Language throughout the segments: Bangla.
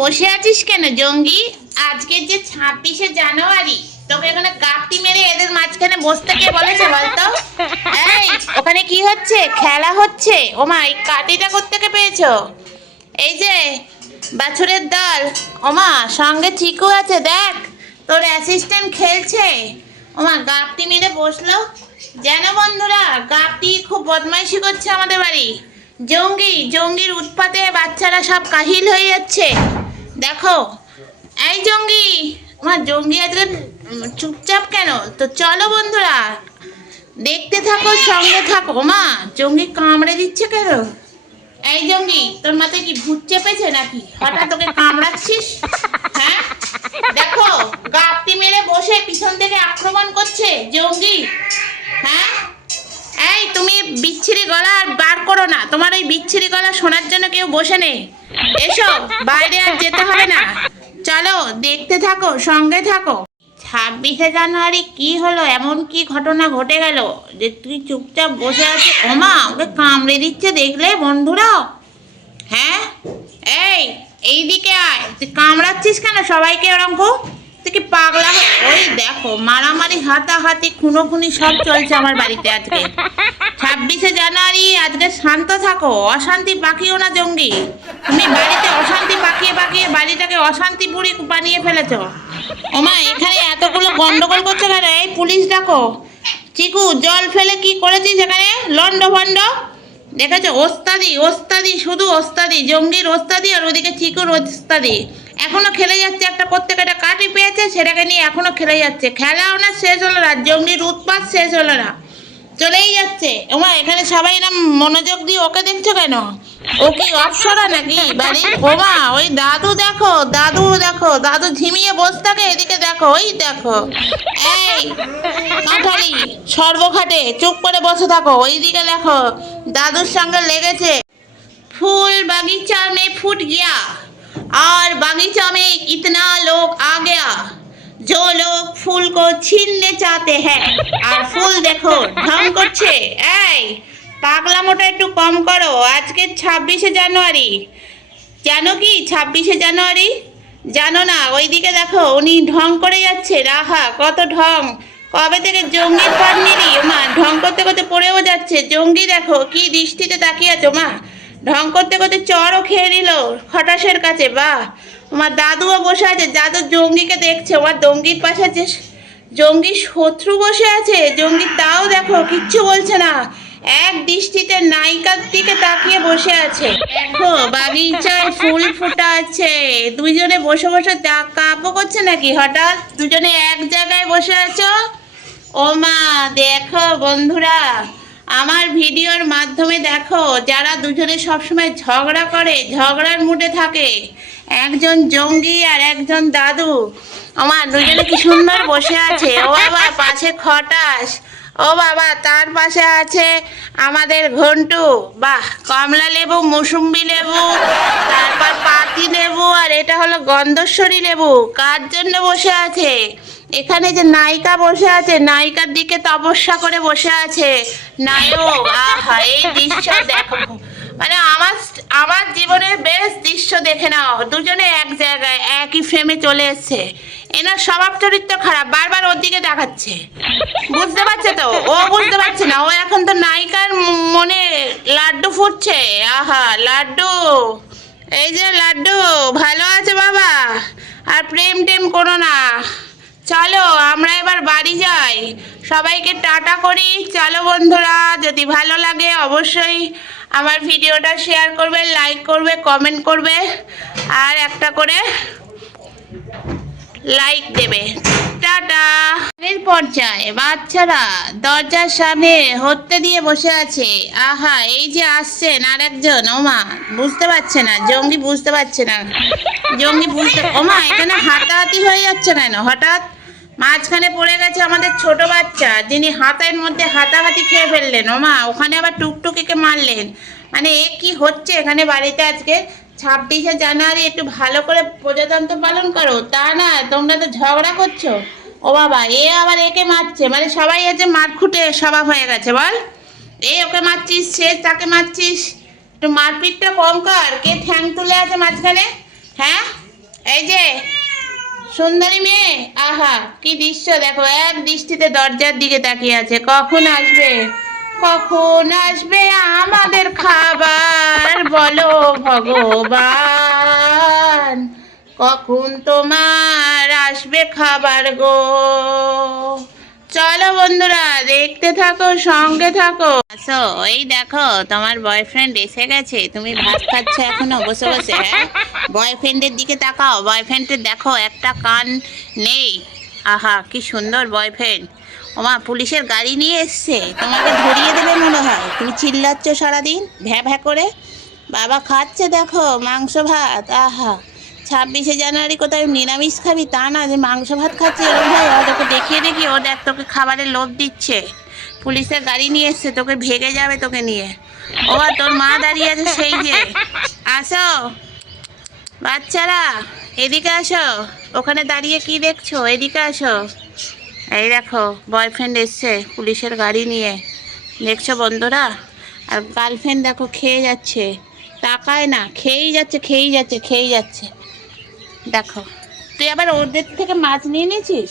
বসে আছিস কেন জঙ্গি? আজকে যে 26শে জানুয়ারি, তোকে এখানে গাপটি মেরে এদের মাঝখানে বসতে কে বলেছে বলতো? এই ওখানে কি হচ্ছে? খেলা হচ্ছে। ওমা এই কাটিটা কোত্থেকে পেয়েছো? এই যে বাছুরের দল, ওমা সঙ্গে চিকু আছে, দেখ তোর অ্যাসিস্ট্যান্ট খেলছে। ওমা গাপটি মেরে বসলো। যেন বন্ধুরা, গাপটি খুব বদমাইশি করছে আমাদের বাড়ি। জঙ্গির উৎপাতে বাচ্চারা সব কাহিল হয়ে যাচ্ছে। দেখো এই জঙ্গি, আমার জঙ্গি আজকে চুপচাপ কেন? তো চলো বন্ধুরা, দেখতে থাকো, সঙ্গে থাকো। মা জঙ্গি কামড়ে দিচ্ছে কেন? এই জঙ্গি, তোর মাথায় কি ভূত চেপেছে নাকি? হঠাৎ তোকে কামড়াচ্ছিস? হ্যাঁ দেখো, গাপটি মেরে বসে পিছন থেকে আক্রমণ করছে জঙ্গি। হ্যাঁ এই তুমি বিচ্ছিরি গলা আর বার করো না। তোমার ওই বিচ্ছিরি গলা শোনার জন্য কেউ বসে নেই। এসো, বাইরে আর যেতে হবে না। চলো দেখতে থাকো, সঙ্গে থাকো। 26শে জানুয়ারি কি হলো? এমন কি ঘটনা ঘটে গেল যে তুই চুপচাপ বসে আছিস? ওমা ওকে কামড়ে দিচ্ছে দেখলে বন্ধুরা? হ্যাঁ এইদিকে আয়। তুই কামড়াচ্ছিস কেন সবাইকে ওরকম? তুই কি পাগলা? ওই দেখো, মারামারি, হাতাহাতি, খুনোখুনি সব চলছে আমার বাড়িতে আজকে। 26শে জানুয়ারি, আজকে শান্ত থাকো, অশান্তি পাকিও না জঙ্গি। তুমি বাড়িতে অশান্তি পাকিয়ে বাড়িটাকে অশান্তিপুরি বানিয়ে ফেলেছো। ওমা এখানে এতগুলো গন্ডগোল করছে কেন? এই পুলিশ ডাকো। চিকু জল ফেলে কি করেছিস এখানে? লন্ড ভন্ড দেখেছো? ওস্তাদি, শুধু ওস্তাদি, জঙ্গির ওস্তাদি, আর ওদিকে চিকুর ওস্তাদি। এখনো খেলে যাচ্ছে। একটা প্রত্যেকটা কাঠি পেয়েছে, সেটাকে নিয়ে এখনো খেলে যাচ্ছে। খেলাও না, শেষ হলো না। জঙ্গির উৎপাত শেষ হলো না, চলেই যাচ্ছে। ওমা এখানে সবাই না মনোযোগ দিয়ে ওকে দেখছো কেন? ও কি অপসরা নাকি বাড়ির? ওমা ওই দাদু দেখো, দাদু ঝিমিয়ে বসে থাকে। এদিকে দেখো, ওই দেখো, এই কাঁঠালি সর্বখাটে চুপ করে বসে থাকো। ওইদিকে দেখো, দাদুর সঙ্গে লেগেছে। फूल बगीचा में फूट गया और बगीचा में इतना लोग आ गया जो लोग फूल को छीनने चाहते हैं। और फूल देखो ढंग করছে। এই পাগলামোটা একটু কম করো। আজকে 26শে জানুয়ারি, জানো কি 26শে জানুয়ারি? জানো না? ওইদিকে দেখো, উনি ঢং করে যাচ্ছে। রাহা কত ঢং! কবে থেকে জঙ্গির পার নিলি? মা ঢং করতে করতে পড়েও যাচ্ছে। জঙ্গি দেখো কি দৃষ্টিতে তাকিয়ে আছো। মা ঢং করতে করতে চড়ও খেয়ে নিল খটাসের কাছে। বাহ! আমার দাদুও বসে আছে। দাদু জঙ্গিকে দেখছে। আমার জঙ্গির পাশে আছে জঙ্গির শত্রু বসে আছে। জঙ্গি তাও দেখো কিচ্ছু বলছে না, এক দৃষ্টিতে নায়িকার দিকে তাকিয়ে বসে আছে। দেখো বাগিচায় ফুল ফুটা আছে। দুইজনে বসে বসে কাপও করছে নাকি? হঠাৎ দুজনে এক জায়গায় বসে আছো। ও মা দেখো বন্ধুরা, আমার ভিডিওর মাধ্যমে দেখো, যারা দুজনে সবসময় ঝগড়া করে, ঝগড়ার মুডে থাকে, একজন জঙ্গি আর একজন দাদু, আমার দুজনে কি সুন্দর বসে আছে। ও বাবা পাশে খটাস, ও বাবা তার পাশে আছে আমাদের ঘন্টু। বাহ! কমলা লেবু, মৌসুম্বি লেবু, তারপর পাতি লেবু, আর এটা হলো গন্ধেশ্বরী লেবু। কার জন্য বসে আছে? এখানে যে নায়িকা বসে আছে, নায়িকার দিকে তপস্যা করে বসে আছে নায়ক। আহা এই দৃশ্য দেখো, মানে আমার জীবনের বেস্ট দৃশ্য দেখে নাও। দুজনে এক জায়গায় একই ফ্রেমে চলে এসছে। এনার স্বভাব চরিত্র খারাপ, বারবার ওর দিকে দেখাচ্ছে। বুঝতে পারছে তো? ও বুঝতে পারছে না। ও এখন তো নায়িকার মনে লাড্ডু ফুটছে। আহা লাড্ডু, এই যে লাড্ডু, ভালো আছে বাবা? আর প্রেম টেম করো না। চলো আমরা এবার বাড়ি যাই, সবাইকে টাটা করি। চলো বন্ধুরা, যদি ভালো লাগে অবশ্যই আমার ভিডিওটা শেয়ার করবে, লাইক করবে, কমেন্ট করবে, আর একটা করে লাইক দেবে। টাটা। এর পর্যায়ে বাচ্চারা দরজার সামনে হত্যে দিয়ে বসে আছে। আহা এই যে আসছেন আর একজন। ওমা বুঝতে পারছে না জঙ্গি, বুঝতে পারছে না জঙ্গি বুঝতে। ওমা এখানে হাতাহাতি হয়ে যাচ্ছে কেন? হঠাৎ মাঝখানে পড়ে গেছে আমাদের ছোট বাচ্চা, যিনি হাতের মধ্যে হাতাহাতি খেয়ে ফেললেন। ওমা ওখানে আবার টুকটুকিকে মারলেন। মানে এ কি হচ্ছে এখানে বাড়িতে আজকে? 26শে জানুয়ারি একটু ভালো করে প্রজাতন্ত্র পালন করো, তা না তোমরা তো ঝগড়া করছো। ও বাবা, এ আবার একে মারছে। মানে সবাই আছে মারখুটে স্বভাব হয়ে গেছে। বল, এ ওকে মারছিস, সে তাকে মারছিস। একটু মারপিটটা কম কর। কে ঠ্যাং তুলে আছে মাঝখানে? হ্যাঁ এই যে সুন্দরী মেয়ে, আহা কি দৃশ্য দেখো, এক দৃষ্টিতে দরজার দিকে তাকিয়ে আছে। কখন আসবে, কখন আসবে আমাদের খাবার বলো ভগবান, কখন তোমার আসবে খাবার গো। চলো বন্ধুরা, দেখতে থাকো, সঙ্গে থাকো। আসো, এই দেখো তোমার বয়ফ্রেন্ড এসে গেছে। তুমি ভাত খাচ্ছ এখনো বসে বসে? হ্যাঁ, বয়ফ্রেন্ডের দিকে তাকাও। বয়ফ্রেন্ডের দেখো একটা কান নেই। আহা কি সুন্দর বয়ফ্রেন্ড। ওমা, পুলিশের গাড়ি নিয়ে এসছে, তোমাকে ধরিয়ে দেবে মনে হয়। তুমি চিল্লাচ্ছ সারাদিন ভ্যা ভ্যা করে। বাবা খাচ্ছে দেখো মাংস ভাত। আহা, 26শে জানুয়ারি কোথায় নিরামিষ খাবি তা না, যে মাংস ভাত খাচ্ছে এরকম ভাই। ও তোকে দেখিয়ে দেখি, ও দেখ তোকে খাবারের লোভ দিচ্ছে। পুলিশের গাড়ি নিয়ে এসছে, তোকে ভেগে যাবে তোকে নিয়ে। ও তোর মা দাঁড়িয়ে আছে সেই যে। আসো বাচ্চারা, এদিকে আসো। ওখানে দাঁড়িয়ে কি দেখছো, এদিকে আসো। এই দেখো বয়ফ্রেন্ড এসছে পুলিশের গাড়ি নিয়ে, দেখছো বন্ধুরা। আর গার্লফ্রেন্ড দেখো খেয়ে যাচ্ছে, তাকায় না, খেয়েই যাচ্ছে খেয়েই যাচ্ছে খেয়েই যাচ্ছে। দেখো, তুই আবার ওদের থেকে মাছ নিয়ে নিয়েছিস,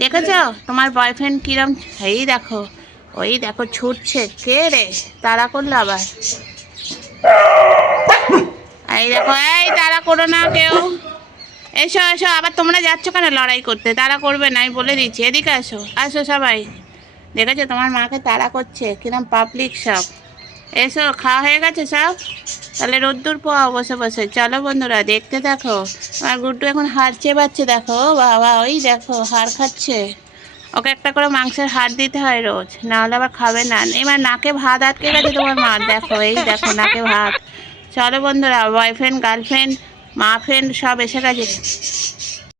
দেখেছ তোমার বয়ফ্রেন্ড কিরম। এই দেখো, ওই দেখো ছুটছে। কে রে, তাড়া করলো আবার। এই দেখো, এই তাড়া করো না কেউ। এসো এসো, আবার তোমরা যাচ্ছ কেন লড়াই করতে? তাড়া করবে না, আমি বলে দিচ্ছি। এদিকে আসো, আসো সবাই। দেখেছো তোমার মাকে তাড়া করছে, কিরম পাবলিক সব। এসো, খাওয়া হয়ে গেছে সব? তাহলে রোদ্দুর পোয়াও বসে বসে। চলো বন্ধুরা, দেখতে দেখো। আমার গুড্ডু এখন হাড় চেবাচ্ছে দেখো। বাবা, ওই দেখো হাড় খাচ্ছে। ওকে একটা করে মাংসের হাড় দিতে হয় রোজ, না হলে আবার খাবে না। এবার নাকে ভাত আটকে গেছে তোমার মা, দেখো এই দেখো নাকে ভাত। চলো বন্ধুরা, বয়ফ্রেন্ড গার্লফ্রেন্ড মা ফ্রেন্ড সব এসে গেছে।